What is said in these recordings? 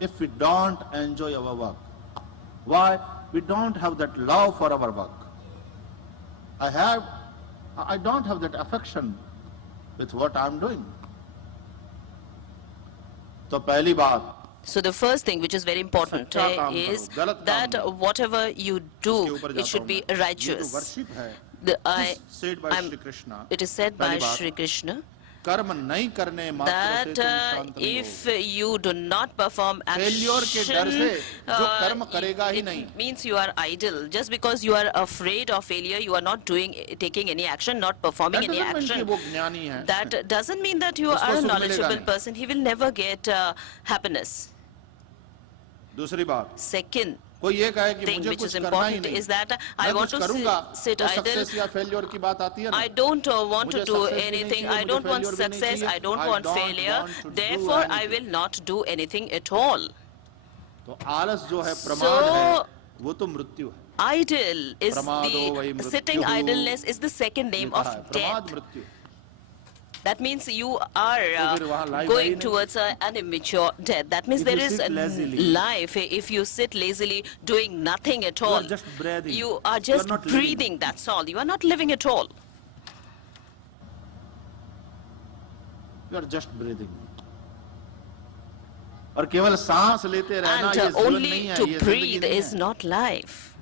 if we don't enjoy our work? Why? We don't have that love for our work. I don't have that affection with what I'm doing. तो पहली बात, So the first thing which is very important is that whatever you do, it should be righteous. It is said by Shri Krishna that if you do not perform action, it means you are idle. Just because you are afraid of failure, you are not taking any action, not performing any action. That doesn't mean that you are a knowledgeable person. He will never get happiness. Second thing which is important is that I want to sit idle. I don't want to do anything. I don't want success. I don't want failure. Therefore, I will not do anything at all. So, idle is the sitting idleness is the second name of death. That means you are going towards an immature death. That means there is life. If you sit lazily doing nothing at all, you are just breathing, that's all. You are not living at all. You are just breathing. और केवल सांस लेते रहना ये जीवन नहीं है, only to breathe is not life.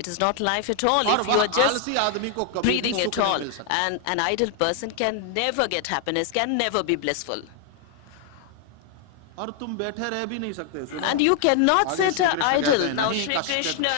It is not life at all if you are just breathing at all. And an idle person can never get happiness, can never be blissful. And you cannot sit idle. Now Shri Krishna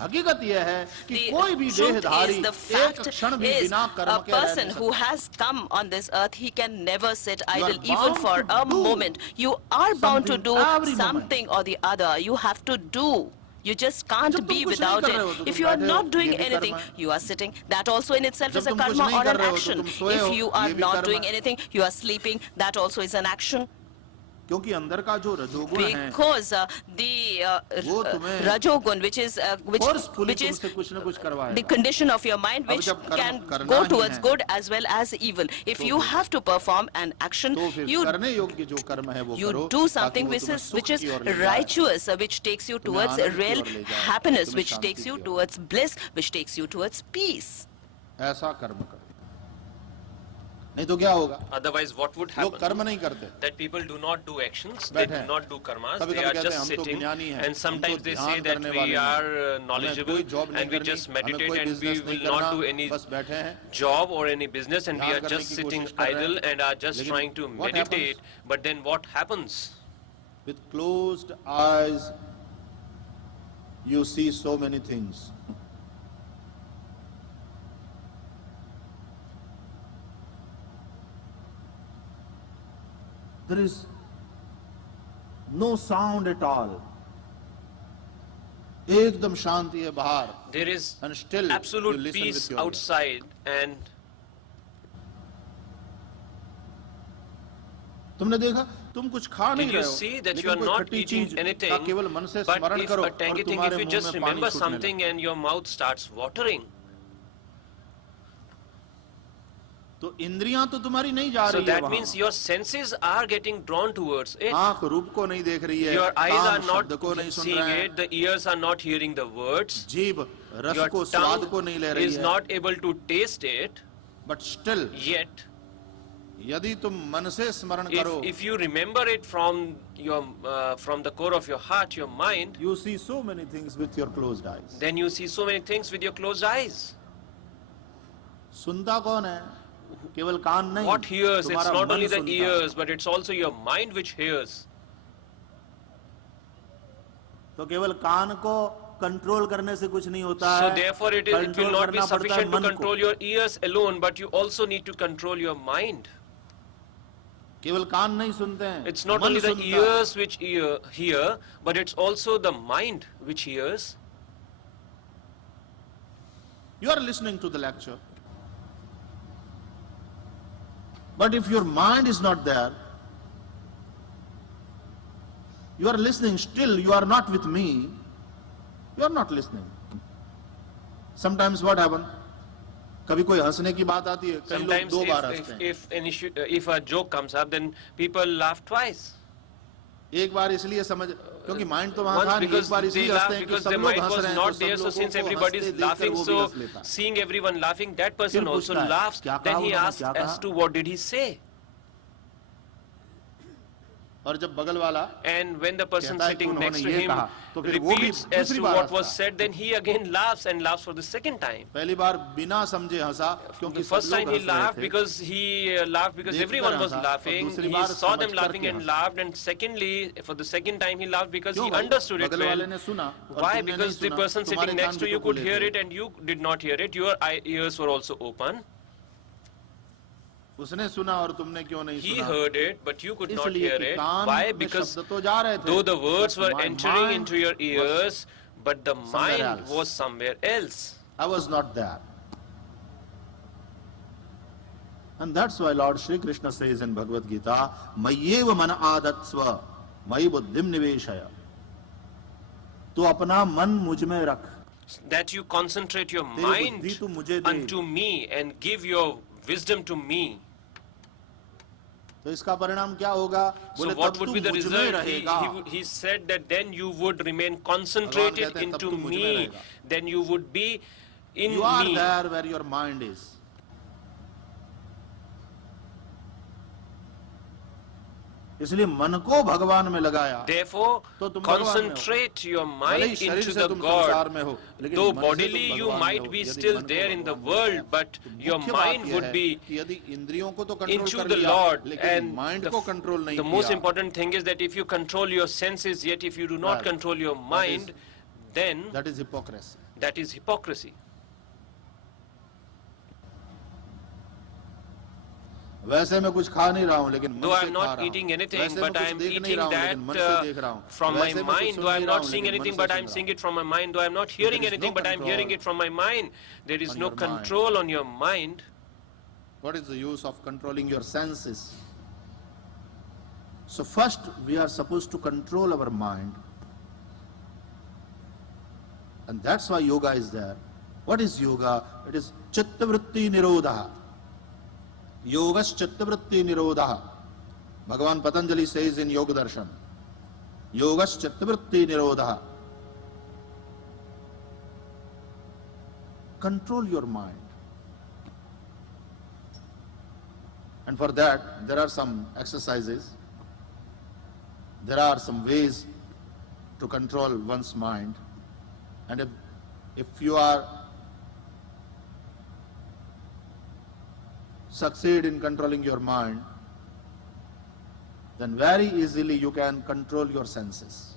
हकीकत यह है कि कोई भी देहधारी एक क्षण भी बिना कर्म के रह नहीं सकता. A person who has come on this earth, he can never sit idle even for a moment. You are bound to do something or the other. You have to do. You just can't be without it. If you are not doing anything, you are sitting. That also in itself is a karma or an action. If you are not doing anything, you are sleeping. That also is an action. क्योंकि अंदर का जो रजोगुण है, because the rajogun, which is the condition of your mind, which can go towards good as well as evil. If you have to perform an action, you do something which is righteous, which takes you towards real happiness, which takes you towards bliss, which takes you towards peace. ऐसा कर्म करो. नहीं तो क्या होगा? Otherwise, what would happen? लोग कर्म नहीं करते. That people do not do actions, they do not do karmas, they are just sitting, and sometimes they say that we are knowledgeable and we just meditate and we will not do any job or any business and we are just sitting idle and are just trying to meditate. But then what happens? With closed eyes, you see so many things. There is no sound at all. एकदम शांति है बाहर. There is absolute peace outside and तुमने देखा, तुम कुछ खा नहीं रहे हो. Did you see that you are not eating anything, but if a tangy thing, if you just remember something and your mouth starts watering, तो इंद्रियां तो तुम्हारी नहीं जा रही है. So that means your senses are getting drawn towards it. आँख रूप को नहीं देख रही है. Your eyes are not seeing it. The ears are not hearing the words. जीभ रस को स्वाद को नहीं ले रही है. Is not able to taste it. But still, yet, यदि तुम मन से स्मरण करो, if you remember it from the core of your heart, your mind, you see so many things with your closed eyes. Then you see so many things with your closed eyes. सुनता कौन है? केवल कान नहीं. What hears? It's not only the ears, but it's also your mind which hears. तो केवल कान को control करने से कुछ नहीं होता है. So therefore it will not be sufficient to control your ears alone, but you also need to control your mind. केवल कान नहीं सुनते हैं. It's not only the ears which hear, but it's also the mind which hears. You are listening to the lecture. But if your mind is not there, you are listening still, you are not with me, you are not listening. Sometimes what happens? कभी कोई हंसने की बात आती है, कई लोग Sometimes 2 बार हंसते हैं। if a joke comes up, then people laugh twice. एक बार इसलिए समझ, क्योंकि माइंड तो वहां Once था नहीं, because एक बार they इसलिए laugh हंसते हैं कि because सब their लोग mind हंस was रहे हैं, not तो there. सब So since लोगों को everybody हंसते is देखकर laughing, वो भी so हंस लेता है। seeing everyone laughing, that person फिर also पूछता है, laughs. क्या Then कहा he उन्होंने, asks क्या as कहा? to what did he say. और जब बगल वाला And when the person कहता है कि sitting उन्होंने next to ये him कहा, तो फिर वो भी repeats as दूसरी to बार what was हंसता है। said, then he again laughs and laughs for the second time. पहली बार बिना समझे हंसा, क्योंकि The सब first time लोग he हंस रहे laughed थे। because he laughed because देखकर everyone was हंसा, और laughing. दूसरी He बार saw them समझ laughing करके and Hansa. laughed, and secondly, for the second time he laughed because क्यों he भाई? understood it बगल well. वाले ने सुना और Why? तुमने नहीं Because the सुना, person तुम्हारे sitting कान next to भी you तो could खुले hear थे। it and you did not hear it. Your ears were also open. उसने सुना और तुमने क्यों नहीं He सुना? heard it, but you could not इसलिए hear कि it. Can't Why? में Because शब्द तो जा रहे थे, though the words but were my entering mind into your was ears, but the somewhere mind else. was somewhere else. I was not there. And that's why Lord Shri Krishna says in Bhagavad Gita, Mayeva mana adatsva, mayi buddhim niveshaya. तू अपना मन मुझ में रख, That you concentrate your तेरी mind बुद्धि तू मुझे दे। unto me and give your wisdom to me. तो इसका परिणाम क्या होगा? So बोले what तब would तू be the मुझ में result? रहेगा। He said that then you would remain concentrated कहते हैं, तब into तू मुझ में me, रहेगा। then you would be in You are me. there where your mind is. इसलिए मन को भगवान में लगाया, Therefore, तो तुम भगवान में हो। concentrate your भले ही mind शरीर into से the तुम संसार God. में हो, लेकिन Though मन से तुम bodily you भगवान में might हो। be यदि still मन को there in the भगवान में world, लगाया, but तो your मुख्य बात mind यह would है be कि यदि इंद्रियों को तो कंट्रोल into कर the लिया, Lord. लेकिन And माइंड को कंट्रोल नहीं the most किया, important thing is that if you control your senses, yet if you do not Well, control your mind, then that is hypocrisy. that is hypocrisy. वैसे मैं कुछ खा नहीं रहा हूँ, लेकिन मन Though I से am खा not रहा eating हूँ। anything, वैसे मैं but कुछ I am देख नहीं eating रहा हूँ, that लेकिन मन से देख रहा हूँ। from my वैसे मैं कुछ mind. Soon Though I am नहीं रहा not हूँ, seeing लेकिन मन anything, से but I सुन am रहा seeing हूँ। it from my mind. Though I am not hearing there is anything, no but I am hearing control it from my mind. There is on no your mind. control on your mind. What is the use of controlling your senses? So first we are supposed to control our mind. And that's why yoga is there. What is yoga? It is chittavritti nirodha. Yogas chittavritti nirodha. Bhagavan Patanjali says in Yoga Darshan. Yogas chittavritti nirodha. Control your mind. And for that, there are some exercises. There are some ways to control one's mind. And if you are succeed in controlling your mind, then very easily you can control your senses.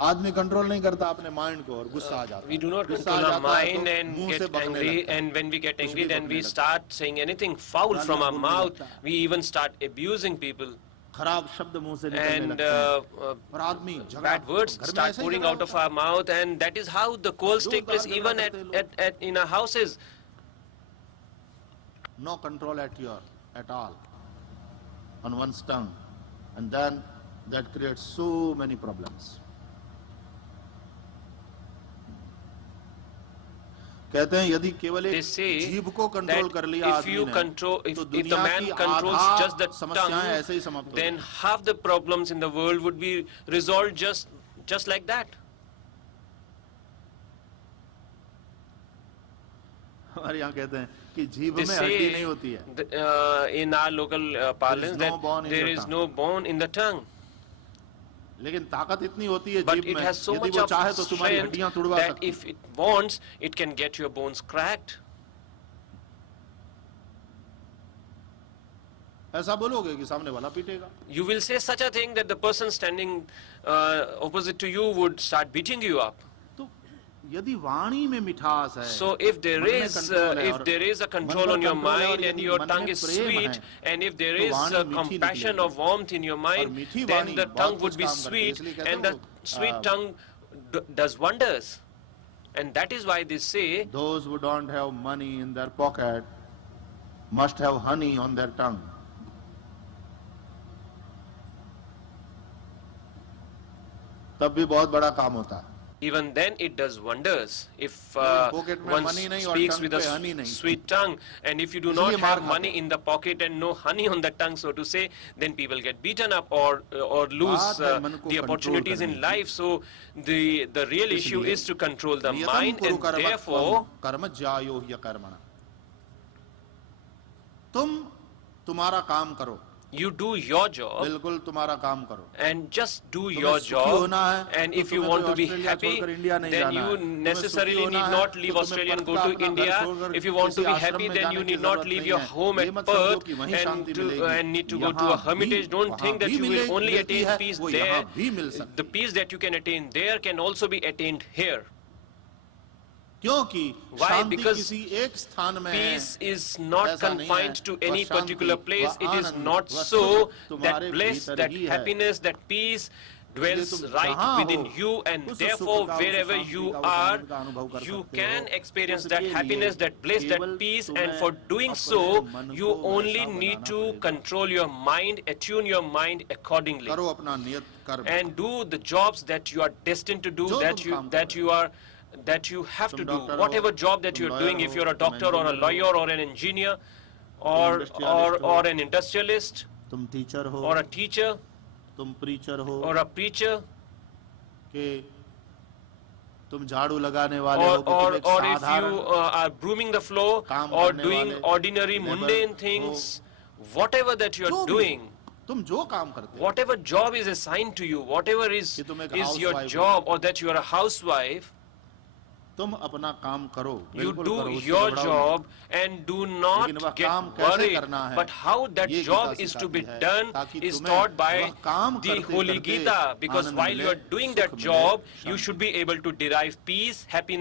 आदमी control नहीं करता अपने mind को और गुस्सा आ जाता है। We do not गुस्सा control आ our जाता है mind तो and मुंह से get बकने angry, लगता है। and when we get कुछ angry, भी then बकने we लगता है। start saying anything foul गालियाँ from our बोलने mouth. लगता है। We even start abusing people, खराब शब्द मुंह से निकलने and लगते हैं और आदमी झगड़ा bad words घर में start ऐसे ही pouring झगड़ा out of होता है। our mouth, and that is how the quarrels take place जोरदार even झगड़ा करते हैं at in our houses. No control at all on one's tongue, and then that creates so many problems. कहते हैं यदि केवल They एक say जीभ को कंट्रोल कर लिया that if आदमी you ने, control, if तो the दुनिया man की controls आधा just the समस्याएं ऐसे ही tongue, समाप्त हो then जाएंगी। half the problems in the world would be resolved just like that. हमारे यहाँ कहते हैं कि जीभ They में हड्डी say नहीं होती है, in our local parlance no that bone in there the is tongue. no bone in the tongue. लेकिन ताकत इतनी होती है But जीभ it में, has so यदि much वो of चाहे तो तुम्हारी strength हड्डियां तुड़वा that सकती है। if it wants, it can get your bones cracked. ऐसा बोलोगे कि सामने वाला पीटेगा। You will say such a thing that the person standing opposite to you would start beating you up. तो यदि वाणी में मिठास है, So if there मन में is कंट्रोल है if और there is a मन control पर on your कंट्रोल है और mind and यदि your मन tongue में is प्रेम sweet, है, and if there तो is वाणी मीठी compassion निकलेगी। or warmth in your और mind, मीठी then वाणी the बहुत tongue कुछ would be काम करती है, sweet, इसलिए कहते and हैं the sweet tongue does wonders. And that is why they say those who don't have money in their pocket must have honey on their tongue. तब भी बहुत बड़ा काम होता है। even then it does wonders. If pocket mein one money nahi aur speaks tongue with pe a honey nahi. sweet tongue, and if you do Isliye not maar have money khate. in the pocket and no honey on the tongue, so to say, then people get beaten up or lose Baat hai man ko the control opportunities in karne ki. life. So the real issue Isliye is to control the नियतं mind, कुरु and कर्म therefore कर्म ज्यायो ह्यकर्मणः. तुम तुम्हारा काम करो, you do your job बिल्कुल तुम्हारा काम करो. and just do तुम्हें your सुखी job, होना है, and तो if you तुम्हें want कोई to be ऑस्ट्रेलिया happy, छोड़कर इंडिया नहीं then जाना you है. तुम्हें necessarily सुखी need होना not है, leave तो Australia and तुम्हें go to अपना घर India. छोड़कर If you want to किसी be आश्रम happy, में then जाने you की need not जरूरत leave नहीं your है. home ये at मत समझो birth कि वहीं शांति मिलेगी. and need to go to यहाँ a hermitage. भी- Don't वहाँ think that भी you will only मिलती attain है, peace वो there. यहाँ भी मिल सकती The peace that you can attain there can also be attained here. क्योंकि Why? शांति Because किसी एक स्थान में है. Peace is not ऐसा नहीं है. confined to वह any शांति, particular place. वह It is आनंद, not वह so सुख that तुम्हारे bliss, भीतर that ही है. happiness, that peace dwells तुम right जहाँ within हो, you, and उस सुख therefore का, उस wherever शांति you का, उस are, आनंद का अनुभव कर you सकते can हो. experience उसके that लिए happiness, that bliss, that केवल peace, and तुम्हें for doing अपने so, मन you को only वैसा need बनाना to पड़ेगा. control your mind, attune your mind accordingly, करो अपना नियत कर्म. and do the jobs that you are destined to do, जो that तुम you काम that कर you are that you have to तुम do, डॉक्टर हो, whatever job that तुम you are लॉयर doing. हो, If you're a तुम doctor or a engineer lawyer हो, or an engineer तुम or इंडस्ट्रियलिस्ट हो, an industrialist तुम टीचर हो, or a teacher तुम प्रीचर हो, or a preacher कि तुम झाड़ू लगाने वाले हो, कि तुम or एक if साधारण you are brooming the floor काम or करने doing वाले ordinary लेबर mundane हो, things, whatever that you जो are भी doing, हो, तुम जो काम करते हो, whatever job is assigned to you, whatever is कि तुम एक your housewife हो. job, or that you are a housewife, तुम अपना काम करो, you बिल्कुल do करो, उससे your घबराओ नहीं. job and do not लेकिन वह get काम कैसे worried. करना है, But how that ये job Gita is to be सिखाती है, done ताकि is तुम्हें taught by वह काम the करते Holy करते Gita, because आनंद while मिले, you are doing सुख that मिले, job, you Shanti should be able to derive peace, happiness.